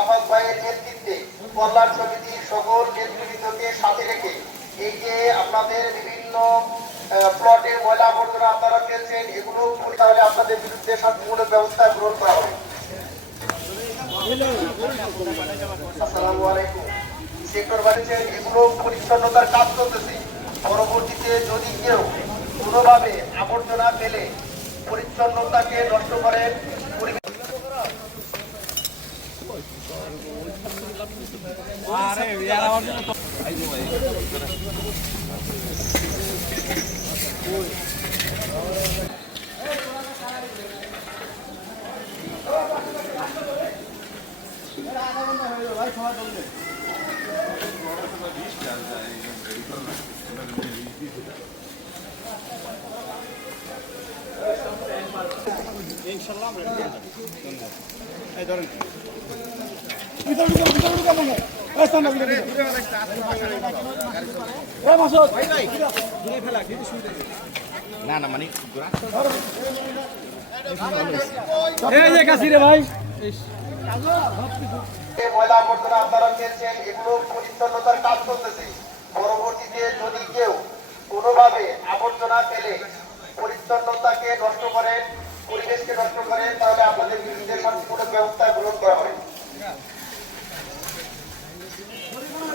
আবাস ভাইয়ের নেতৃত্বে কল্যাণ সমিতির সকল নেতৃবৃন্দকে সাথে রেখে এই যে আপনাদের বিভিন্ন প্লটে ময়লা আবর্জনা আপনারা ফেলছেন এগুলো তাহলে আপনাদের বিরুদ্ধে শাস্তিমূলক ব্যবস্থা গ্রহণ করা হবে। আসসালামু আলাইকুম। সেক্টর বাড়িছেন এগুলো পরিচ্ছন্নতার কাজ চলতেছে। পরবর্তীতে যদি কেউ কোনোভাবে আবর্জনা ফেলে পরিচ্ছন্নতাকে নষ্ট করেন না না মানে ময়লা আবর্জনা আপনারা ফেলছেন এগুলো পরিচ্ছন্নতার কাজ চলতেছে। পরবর্তীতে যদি কেউ কোনোভাবে আবর্জনা ফেলে পরিচ্ছন্নতাকে নষ্ট করেন পরিবেশকে নষ্ট করেন তাহলে আপনাদের বিরুদ্ধে শাস্তিমূলক ব্যবস্থা গ্রহণ করা হবে।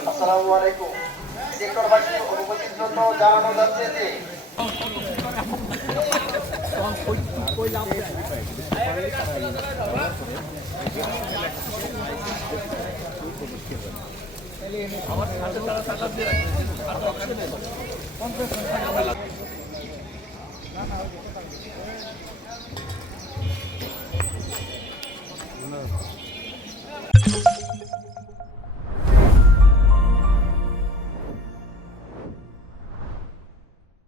আসসালামু আলাইকুম। সেক্টরবাসীর অনুমতির জন্য জানানো যাচ্ছে যে আমার